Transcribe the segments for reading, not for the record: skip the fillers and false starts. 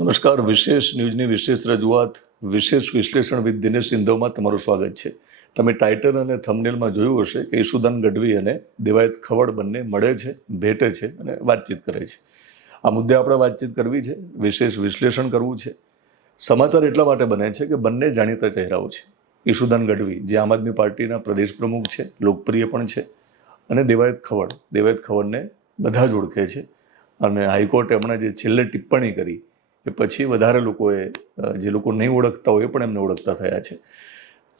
નમસ્કાર. વિશેષ ન્યૂઝની વિશેષ રજૂઆત વિશેષ વિશ્લેષણ વિથ દિનેશ સિંધવમાં તમારું સ્વાગત છે. તમે ટાઇટલ અને થંબનેલમાં જોયું હશે કે ઈશુદાન ગઢવી અને દેવાયત ખવડ બંને મળે છે, ભેટે છે અને વાતચીત કરે છે. આ મુદ્દે આપણે વાતચીત કરવી છે, વિશેષ વિશ્લેષણ કરવું છે. સમાચાર એટલા માટે બને છે કે બંને જાણીતા ચહેરાઓ છે. ઈશુદાન ગઢવી જે આમ આદમી પાર્ટીના પ્રદેશ પ્રમુખ છે, લોકપ્રિય પણ છે, અને દેવાયત ખવડને બધા જ ઓળખે છે. અને હાઈકોર્ટે હમણાં જે છેલ્લે ટિપ્પણી કરી એ પછી વધારે લોકોએ, જે લોકો નહીં ઓળખતા હોય એ પણ એમને ઓળખતા થયા છે.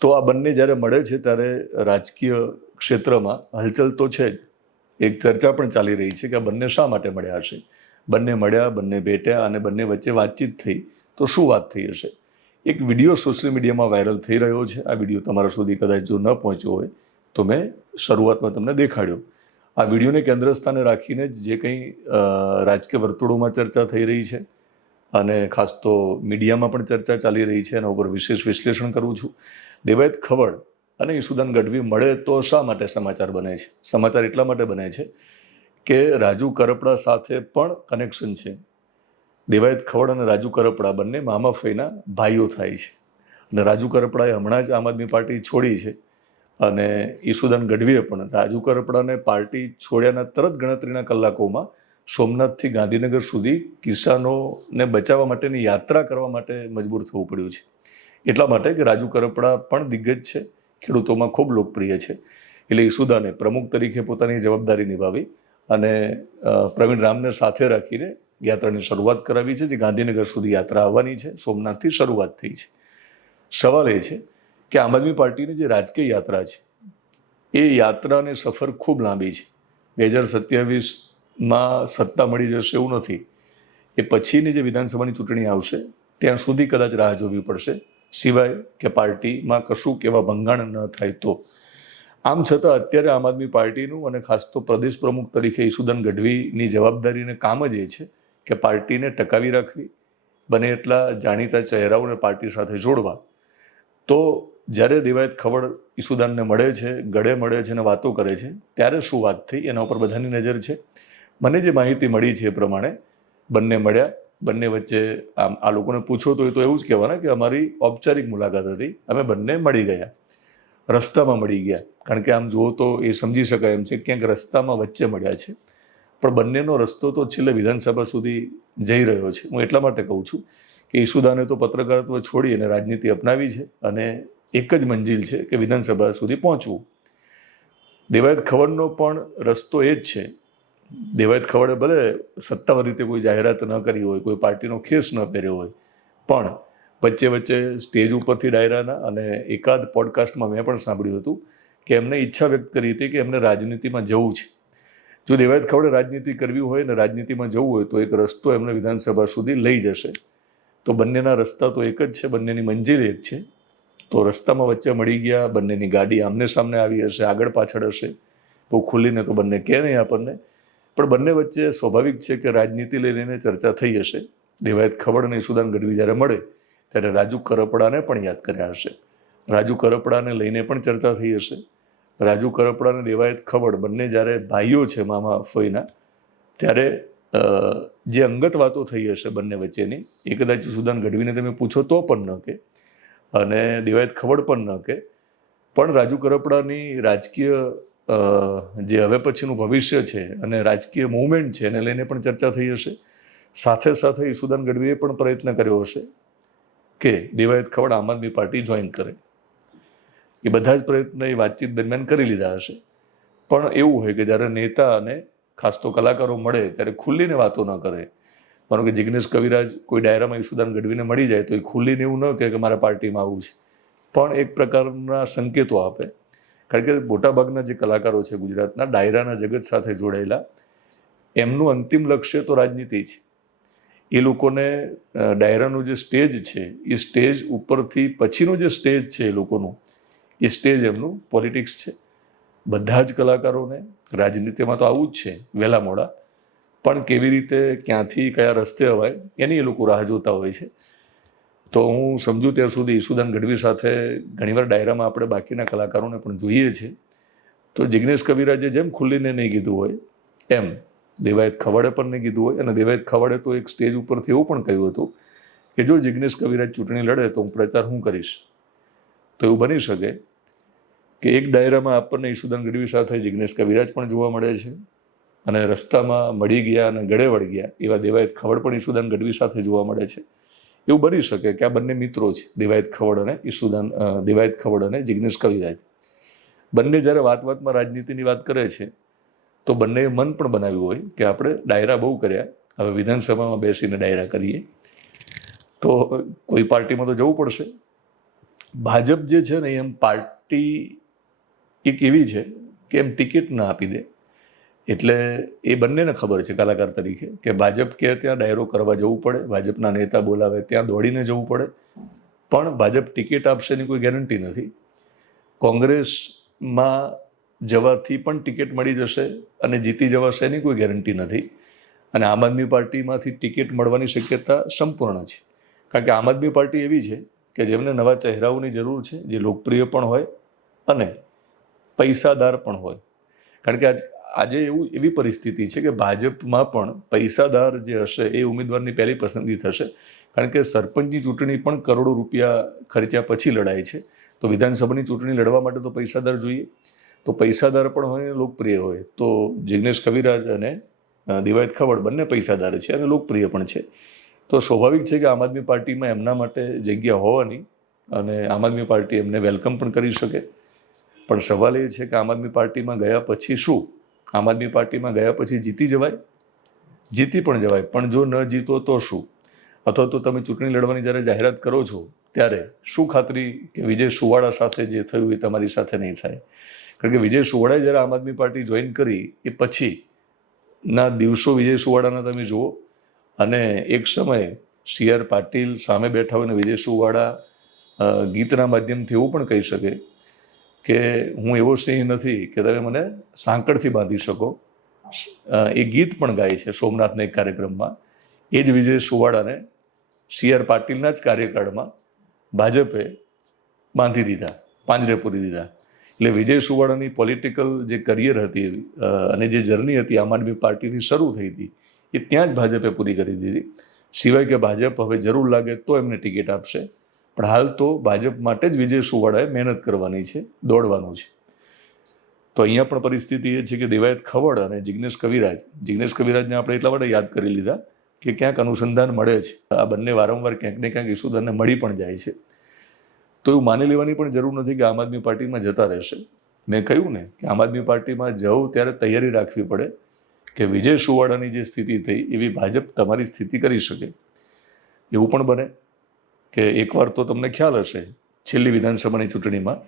તો આ બંને જ્યારે મળે છે ત્યારે રાજકીય ક્ષેત્રમાં હલચલ તો છે જ. એક ચર્ચા પણ ચાલી રહી છે કે આ બંને શા માટે મળ્યા હશે. બંને મળ્યા, બંને ભેટ્યા અને બંને વચ્ચે વાતચીત થઈ તો શું વાત થઈ હશે. એક વિડીયો સોશિયલ મીડિયામાં વાયરલ થઈ રહ્યો છે. આ વિડીયો તમારા સુધી કદાચ જો ન પહોંચ્યો હોય તો મેં શરૂઆતમાં તમને દેખાડ્યો. આ વિડીયોને કેન્દ્ર સ્થાને રાખીને જ જે કંઈ રાજકીય વર્તુળોમાં ચર્ચા થઈ રહી છે અને ખાસ તો મીડિયામાં પણ ચર્ચા ચાલી રહી છે, એના ઉપર વિશેષ વિશ્લેષણ કરું છું. દેવાયત ખવડ અને ઈશુદાન ગઢવી મળે તો શા માટે સમાચાર બને છે? સમાચાર એટલા માટે બને છે કે રાજુ કરપડા સાથે પણ કનેક્શન છે. દેવાયત ખવડ અને રાજુ કરપડા બંને મામા ફઈના ભાઈઓ થાય છે. અને રાજુ કરપડાએ હમણાં જ આમ આદમી પાર્ટી છોડી છે અને ઈશુદાન ગઢવીએ પણ રાજુ કરપડાને પાર્ટી છોડ્યાના તરત ગણતરીના કલાકોમાં સોમનાથથી ગાંધીનગર સુધી કિસાનોને બચાવવા માટેની યાત્રા કરવા માટે મજબૂર થવું પડ્યું છે. એટલા માટે કે રાજુ કરપડા પણ દિગ્ગજ છે, ખેડૂતોમાં ખૂબ લોકપ્રિય છે. એટલે ઈશુદાને પ્રમુખ તરીકે પોતાની જવાબદારી નિભાવી અને પ્રવીણ રામને સાથે રાખીને યાત્રાની શરૂઆત કરાવી છે, જે ગાંધીનગર સુધી યાત્રા આવવાની છે. સોમનાથથી શરૂઆત થઈ છે. સવાલ એ છે કે આમ આદમી પાર્ટીની જે રાજકીય યાત્રા છે એ યાત્રાની સફર ખૂબ લાંબી છે. 2027માં સત્તા મળી જશે એવું નથી. એ પછીની જે વિધાનસભાની ચૂંટણી આવશે ત્યાં સુધી કદાચ રાહ જોવી પડશે, સિવાય કે પાર્ટીમાં કશું કેવા ભંગાણ ન થાય તો. આમ છતાં અત્યારે આમ આદમી પાર્ટીનું અને ખાસ તો પ્રદેશ પ્રમુખ તરીકે ઈશુદાન ગઢવીની જવાબદારીને કામ જ એ છે કે પાર્ટીને ટકાવી રાખવી, બને એટલા જાણીતા ચહેરાઓને પાર્ટી સાથે જોડવા. તો જ્યારે દેવાયત ખવડ ઈશુદાનને મળે છે, ગળે મળે છે અને વાતો કરે છે ત્યારે શું વાત થઈ એના ઉપર બધાની નજર છે. મને જે માહિતી મળી છે એ પ્રમાણે બંને મળ્યા, બંને વચ્ચે આ લોકોને પૂછો તો એ તો એવું જ કહેવાના કે અમારી ઔપચારિક મુલાકાત હતી, અમે બંને મળી ગયા, રસ્તામાં મળી ગયા. કારણ કે આમ જુઓ તો એ સમજી શકાય એમ છે ક્યાંક રસ્તામાં વચ્ચે મળ્યા છે, પણ બંનેનો રસ્તો તો છેલ્લે વિધાનસભા સુધી જઈ રહ્યો છે. હું એટલા માટે કહું છું કે ઈશુદાને તો પત્રકારત્વ છોડી અને રાજનીતિ અપનાવી છે અને એક જ મંજિલ છે કે વિધાનસભા સુધી પહોંચવું. દેવાયત ખવડનો પણ રસ્તો એ જ છે. દેવાયત ખવડે ભલે સત્તાવાર રીતે કોઈ જાહેરાત ન કરી હોય, કોઈ પાર્ટીનો ખેસ ન પહેર્યો હોય, પણ વચ્ચે વચ્ચે સ્ટેજ ઉપરથી ડાયરાના અને એકાદ પોડકાસ્ટમાં મેં પણ સાંભળ્યું હતું કે એમને ઈચ્છા વ્યક્ત કરી હતી કે એમને રાજનીતિમાં જવું છે. જો દેવાયત ખવડે રાજનીતિ કરવી હોય ને રાજનીતિમાં જવું હોય તો એક રસ્તો એમને વિધાનસભા સુધી લઈ જશે. તો બંનેના રસ્તા તો એક જ છે, બંનેની મંજિલ એક છે. તો રસ્તામાં વચ્ચે મળી ગયા, બંનેની ગાડી આમને સામને આવી હશે, આગળ પાછળ હશે, બહુ ખુલ્લીને તો બંને કહે નહીં આપણને, પણ બંને વચ્ચે સ્વાભાવિક છે કે રાજનીતિ લઈને ચર્ચા થઈ હશે. દેવાયત ખવડ અને ઈશુદાન ગઢવી જ્યારે મળે ત્યારે રાજુ કરપડાને પણ યાદ કર્યા હશે, રાજુ કરપડાને લઈને પણ ચર્ચા થઈ હશે. રાજુ કરપડા અને દેવાયત ખવડ બંને જ્યારે ભાઈઓ છે મામા ફઈના, ત્યારે જે અંગત વાતો થઈ હશે બંને વચ્ચેની એ કદાચ ઈશુદાન ગઢવીને તમે પૂછો તો પણ ન કે, અને દેવાયત ખવડ પણ ન કે, પણ રાજુ કરપડાની રાજકીય જે હવે પછીનું ભવિષ્ય છે અને રાજકીય મૂવમેન્ટ છે એને લઈને પણ ચર્ચા થઈ હશે. સાથે સાથે ઈશુદાન ગઢવીએ પણ પ્રયત્ન કર્યો હશે કે દેવાયત ખવડ આમ આદમી પાર્ટી જોઈન કરે. એ બધા જ પ્રયત્ન એ વાતચીત દરમિયાન કરી લીધા હશે. પણ એવું હોય કે જ્યારે નેતા અને ખાસ તો કલાકારો મળે ત્યારે ખુલ્લીને વાતો ન કરે. માનો કે જિગ્નેશ કવિરાજ કોઈ ડાયરામાં ઈશુદાન ગઢવીને મળી જાય તો એ ખુલ્લીને એવું ન કહે કે મારા પાર્ટીમાં આવું છે, પણ એક પ્રકારના સંકેતો આપે. કારણ કે મોટાભાગના જે કલાકારો છે ગુજરાતના ડાયરાના જગત સાથે જોડાયેલા, એમનું અંતિમ લક્ષ્ય તો રાજનીતિ છે. એ લોકોને ડાયરાનું જે સ્ટેજ છે એ સ્ટેજ ઉપરથી પછીનું જે સ્ટેજ છે એ લોકોનું, એ સ્ટેજ એમનું પોલિટિક્સ છે. બધા જ કલાકારોને રાજનીતિમાં તો આવું જ છે વહેલા મોડા, પણ કેવી રીતે ક્યાંથી કયા રસ્તે અવાય એની એ લોકો રાહ જોતા હોય છે. તો હું સમજુ ત્યાં સુધી ઈશુદાન ગઢવી સાથે ઘણીવાર ડાયરામાં આપણે બાકીના કલાકારોને પણ જોઈએ છીએ. તો જિગ્નેશ કવિરાજે જેમ ખુલ્લીને નહીં કીધું હોય એમ દેવાયત ખવડે પણ નહીં કીધું હોય. અને દેવાયત ખવડે તો એક સ્ટેજ ઉપરથી એવું પણ કહ્યું હતું કે જો જિગ્નેશ કવિરાજ ચૂંટણી લડે તો હું પ્રચાર શું કરીશ. તો એવું બની શકે કે એક ડાયરામાં આપણને ઈશુદાન ગઢવી સાથે જિગ્નેશ કવિરાજ પણ જોવા મળે છે, અને રસ્તામાં મળી ગયા અને ગળે વળી ગયા એવા દેવાયત ખવડ પણ ઈશુદાન ગઢવી સાથે જોવા મળે છે. એવું બની શકે કે આ બંને મિત્રો છે, દેવાયત ખવડ અને જિગ્નેશ કવિરાજ. બંને જ્યારે વાતમાં રાજનીતિની વાત કરે છે તો બંનેએ મન પણ બનાવ્યું હોય કે આપણે ડાયરા બહુ કર્યા, હવે વિધાનસભામાં બેસીને ડાયરા કરીએ. તો કોઈ પાર્ટીમાં તો જવું પડશે. ભાજપ જે છે ને એમ પાર્ટી એક એવી છે કે એમ ટિકિટ ના આપી દે. એટલે એ બંનેને ખબર છે કલાકાર તરીકે કે ભાજપ કે ત્યાં ડાયરો કરવા જવું પડે, ભાજપના નેતા બોલાવે ત્યાં દોડીને જવું પડે, પણ ભાજપ ટિકિટ આપશે એની કોઈ ગેરંટી નથી. કોંગ્રેસમાં જવાથી પણ ટિકિટ મળી જશે અને જીતી જવાશે એની કોઈ ગેરંટી નથી. અને આમ આદમી પાર્ટીમાંથી ટિકિટ મળવાની શક્યતા સંપૂર્ણ છે, કારણ કે આમ આદમી પાર્ટી એવી છે કે જેમને નવા ચહેરાઓની જરૂર છે, જે લોકપ્રિય પણ હોય અને પૈસાદાર પણ હોય. કારણ કે આજે એવી પરિસ્થિતિ છે કે ભાજપમાં પણ પૈસાદાર જે હશે એ ઉમેદવારની પહેલી પસંદગી થશે, કારણ કે સરપંચની ચૂંટણી પણ કરોડો રૂપિયા ખર્ચ્યા પછી લડાય છે. તો વિધાનસભાની ચૂંટણી લડવા માટે તો પૈસાદાર જોઈએ. તો પૈસાદાર પણ હોય, લોકપ્રિય હોય. તો જિગ્નેશ કવિરાજ અને દેવાયત ખવડ બંને પૈસાદાર છે અને લોકપ્રિય પણ છે. તો સ્વાભાવિક છે કે આમ આદમી પાર્ટીમાં એમના માટે જગ્યા હોવાની અને આમ આદમી પાર્ટી એમને વેલકમ પણ કરી શકે. પણ સવાલ એ છે કે આમ આદમી પાર્ટીમાં ગયા પછી શું? આમ આદમી પાર્ટીમાં ગયા પછી જીતી જવાય? જીતી પણ જવાય, પણ જો ન જીતો તો શું? અથવા તો તમે ચૂંટણી લડવાની જ્યારે જાહેરાત કરો છો ત્યારે શું ખાતરી કે વિજય સુવાળા સાથે જે થયું એ તમારી સાથે નહીં થાય? કારણ કે વિજય સુવાળાએ જ્યારે આમ આદમી પાર્ટી જોઈન કરી એ પછીના દિવસો વિજય સુવાળાના તમે જુઓ, અને એક સમયે CR પાટીલ સામે બેઠા હોય ને વિજય સુવાળા ગીતના માધ્યમથી એવું પણ કહી શકે કે હું એવો સિંહ નથી કે તમે મને સાંકળથી બાંધી શકો. એ ગીત પણ ગાય છે સોમનાથના એક કાર્યક્રમમાં. એ જ વિજય સુવાળાને CR પાટીલના જ કાર્યકાળમાં ભાજપે બાંધી દીધા, પાંજરે પૂરી દીધા. એટલે વિજય સુવાળાની પોલિટિકલ જે કરિયર હતી અને જે જર્ની હતી આમ આદમી પાર્ટીથી શરૂ થઈ હતી એ ત્યાં જ ભાજપે પૂરી કરી દીધી. સિવાય કે ભાજપ હવે જરૂર લાગે તો એમને ટિકિટ આપશે, પણ હાલ તો ભાજપ માટે જ વિજય સુવાળાએ મહેનત કરવાની છે, દોડવાનું છે. તો અહીંયા પણ પરિસ્થિતિ એ છે કે દેવાયત ખવડ અને જિગ્નેશ કવિરાજને આપણે એટલા માટે યાદ કરી લીધા કે ક્યાંક અનુસંધાન મળે છે. આ બંને વારંવાર ક્યાંક ને ક્યાંક ઈશુદાનને મળી પણ જાય છે. તો એવું માની લેવાની પણ જરૂર નથી કે આમ આદમી પાર્ટીમાં જતા રહેશે. મેં કહ્યું ને કે આમ આદમી પાર્ટીમાં જવું ત્યારે તૈયારી રાખવી પડે કે વિજય સુવાળાની જે સ્થિતિ થઈ એવી ભાજપ તમારી સ્થિતિ કરી શકે. એવું પણ બને કે એકવાર તો તમને ખ્યાલ હશે છેલ્લી વિધાનસભાની ચૂંટણીમાં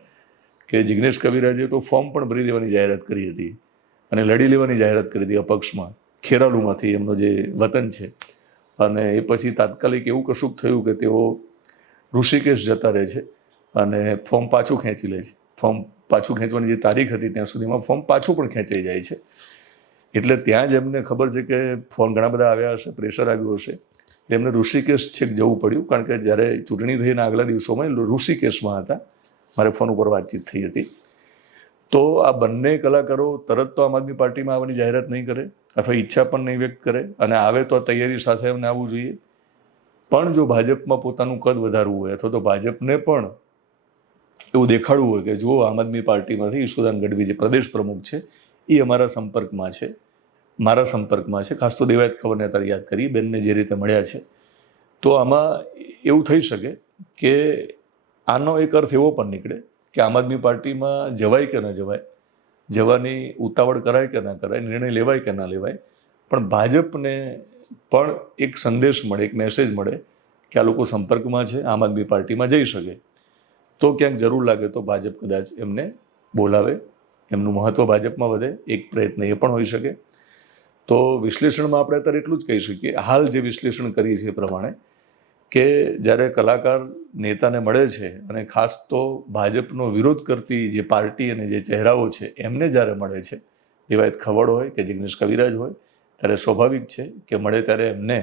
કે જિગ્નેશ કવિરાજે તો ફોર્મ પણ ભરી દેવાની જાહેરાત કરી હતી અને લડી લેવાની જાહેરાત કરી હતી અપક્ષમાં, ખેરાલુમાંથી એમનો જે વતન છે. અને એ પછી તાત્કાલિક એવું કશુંક થયું કે તેઓ ઋષિકેશ જતા રહે છે અને ફોર્મ પાછું ખેંચી લે છે. ફોર્મ પાછું ખેંચવાની જે તારીખ હતી ત્યાં સુધીમાં ફોર્મ પાછું પણ ખેંચાઈ જાય છે. એટલે ત્યાં જ એમને ખબર છે કે ફોન ઘણા બધા આવ્યા હશે, પ્રેશર આવ્યું હશે, એમને ઋષિકેશ છેક જવું પડ્યું. કારણ કે જ્યારે ચૂંટણી થઈના આગલા દિવસોમાં ઋષિકેશમાં હતા, મારે ફોન ઉપર વાતચીત થઈ હતી. તો આ બંને કલાકારો તરત તો આમ આદમી પાર્ટીમાં આવવાની જાહેરાત નહીં કરે અથવા ઈચ્છા પણ નહીં વ્યક્ત કરે, અને આવે તો તૈયારી સાથે એમને આવવું જોઈએ. પણ જો ભાજપમાં પોતાનું કદ વધારવું હોય અથવા તો ભાજપને પણ એવું દેખાડવું હોય કે જો આમ આદમી પાર્ટીમાંથી ઈશુદાન ગઢવી જે પ્રદેશ પ્રમુખ છે એ અમારા સંપર્કમાં છે, મારા સંપર્કમાં છે, ખાસ તો દેવાયત ખબરને અત્યારે યાદ કરી, બેનને જે રીતે મળ્યા છે, તો આમાં એવું થઈ શકે કે આનો એક અર્થ એવો પણ નીકળે કે આમ આદમી પાર્ટીમાં જવાય કે ન જવાય, જવાની ઉતાવળ કરાય કે ના કરાય, નિર્ણય લેવાય કે ના લેવાય, પણ ભાજપને પણ એક સંદેશ મળે, એક મેસેજ મળે કે આ લોકો સંપર્કમાં છે, આમ આદમી પાર્ટીમાં જઈ શકે. તો ક્યાંક જરૂર લાગે તો ભાજપ કદાચ એમને બોલાવે, એમનું મહત્વ ભાજપમાં વધે. એક પ્રયત્ન એ પણ હોઈ શકે. તો વિશ્લેષણમાં આપણે અત્યારે એટલું જ કહી શકીએ, હાલ જે વિશ્લેષણ કરીએ છીએ એ પ્રમાણે, કે જ્યારે કલાકાર નેતાને મળે છે અને ખાસ તો ભાજપનો વિરોધ કરતી જે પાર્ટી અને જે ચહેરાઓ છે એમને જ્યારે મળે છે, દેવાયત ખવડ હોય કે જિગ્નેશ કવિરાજ હોય, ત્યારે સ્વાભાવિક છે કે મળે ત્યારે એમને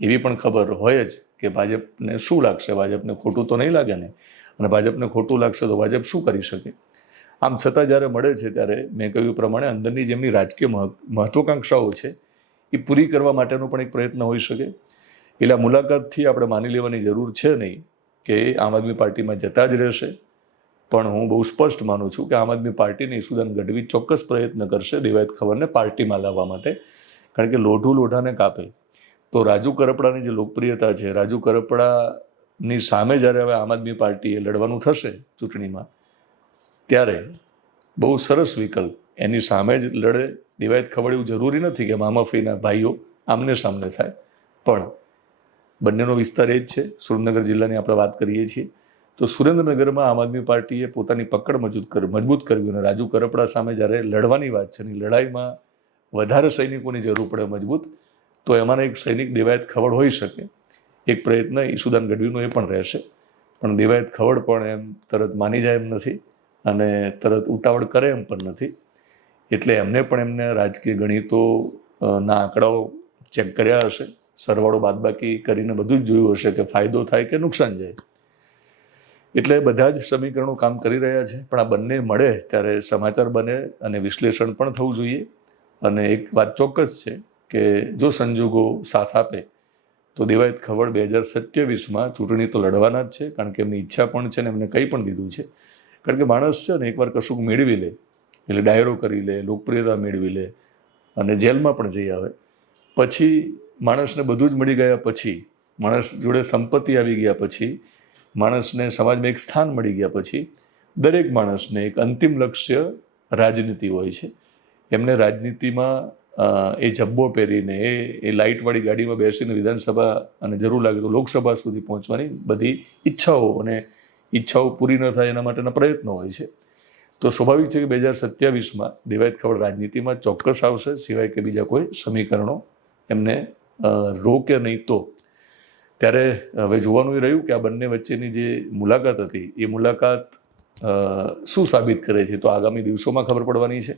એવી પણ ખબર હોય જ કે ભાજપને શું લાગશે, ભાજપને ખોટું તો નહીં લાગે ને, અને ભાજપને ખોટું લાગશે તો ભાજપ શું કરી શકે. આમ છતાં જ્યારે મળે છે ત્યારે મેં કહ્યું પ્રમાણે અંદરની જેમની રાજકીય મહત્વાકાંક્ષાઓ છે એ પૂરી કરવા માટેનો પણ એક પ્રયત્ન હોઈ શકે. એટલે આ મુલાકાતથી આપણે માની લેવાની જરૂર છે નહીં કે આમ આદમી પાર્ટીમાં જતા જ રહેશે, પણ હું બહુ સ્પષ્ટ માનું છું કે આમ આદમી પાર્ટીને ઈસુદાન ગઢવી ચોક્કસ પ્રયત્ન કરશે દેવાયત ખવરને પાર્ટીમાં લાવવા માટે. કારણ કે લોઢું લોઢાને કાપે. તો રાજુ કરપડાની જે લોકપ્રિયતા છે, રાજુ કરપડાની સામે જ્યારે હવે આમ આદમી પાર્ટીએ લડવાનું થશે ચૂંટણીમાં, ત્યારે બહુ સરસ વિકલ્પ એની સામે જ લડે દેવાયત ખવડ. એવું જરૂરી નથી કે મામાફીના ભાઈઓ આમને સામને થાય, પણ બંનેનો વિસ્તાર એ જ છે. સુરેન્દ્રનગર જિલ્લાની આપણે વાત કરીએ છીએ તો સુરેન્દ્રનગરમાં આમ આદમી પાર્ટીએ પોતાની પકડ મજબૂત કરવી અને રાજુ કરપડા સામે જ્યારે લડવાની વાત છે, ની લડાઈમાં વધારે સૈનિકોની જરૂર પડે મજબૂત, તો એમાંના એક સૈનિક દેવાયત ખવડ હોઈ શકે. એક પ્રયત્ન ઈસુદાન ગઢવીનો એ પણ રહેશે, પણ દેવાયત ખવડ પણ એમ તરત માની જાય એમ નથી અને તરત ઉતાવળ કરે એમ પણ નથી. એટલે એમને પણ એમને રાજકીય ગણિતોના આંકડાઓ ચેક કર્યા હશે, સરવાળો બાદબાકી કરીને બધું જ જોયું હશે કે ફાયદો થાય કે નુકસાન જાય. એટલે બધા જ સમીકરણો કામ કરી રહ્યા છે, પણ આ બંને મળે ત્યારે સમાચાર બને અને વિશ્લેષણ પણ થવું જોઈએ. અને એક વાત ચોક્કસ છે કે જો સંજોગો સાથ આપે તો દેવાયત ખવડ 2027માં ચૂંટણી તો લડવાના જ છે, કારણ કે એમની ઈચ્છા પણ છે ને એમને કંઈ પણ દીધું છે. કારણ કે માણસ છે ને એકવાર કશુંક મેળવી લે એટલે ડાયરો કરી લે, લોકપ્રિયતા મેળવી લે અને જેલમાં પણ જઈ આવે, પછી માણસને બધું જ મળી ગયા પછી, માણસ જોડે સંપત્તિ આવી ગયા પછી, માણસને સમાજમાં એક સ્થાન મળી ગયા પછી, દરેક માણસને એક અંતિમ લક્ષ્ય રાજનીતિ હોય છે. એમને રાજનીતિમાં એ જબ્બો પહેરીને એ લાઇટવાળી ગાડીમાં બેસીને વિધાનસભા અને જરૂર લાગે તો લોકસભા સુધી પહોંચવાની બધી ઈચ્છાઓ અને ઈચ્છાઓ પૂરી ન થાય એના માટેના પ્રયત્નો હોય છે. તો સ્વાભાવિક છે કે 2027માં દેવાયત ખવડ રાજનીતિમાં ચોક્કસ આવશે, સિવાય કે બીજા કોઈ સમીકરણો એમને રોકે નહીં. તો ત્યારે હવે જોવાનું એ રહ્યું કે આ બંને વચ્ચેની જે મુલાકાત હતી એ મુલાકાત શું સાબિત કરે છે, તો આગામી દિવસોમાં ખબર પડવાની છે.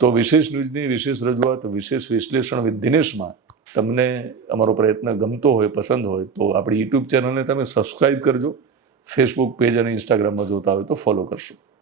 તો વિશેષ ન્યૂઝની વિશેષ રજૂઆત, વિશેષ વિશ્લેષણ વિથ દિનેશમાં તમને અમારો પ્રયત્ન ગમતો હોય, પસંદ હોય તો આપણી યુટ્યુબ ચેનલને તમે સબસ્ક્રાઈબ કરજો. ફેસબુક પેજ અને ઇન્સ્ટાગ્રામમાં જોતા હોય તો ફોલો કરશો.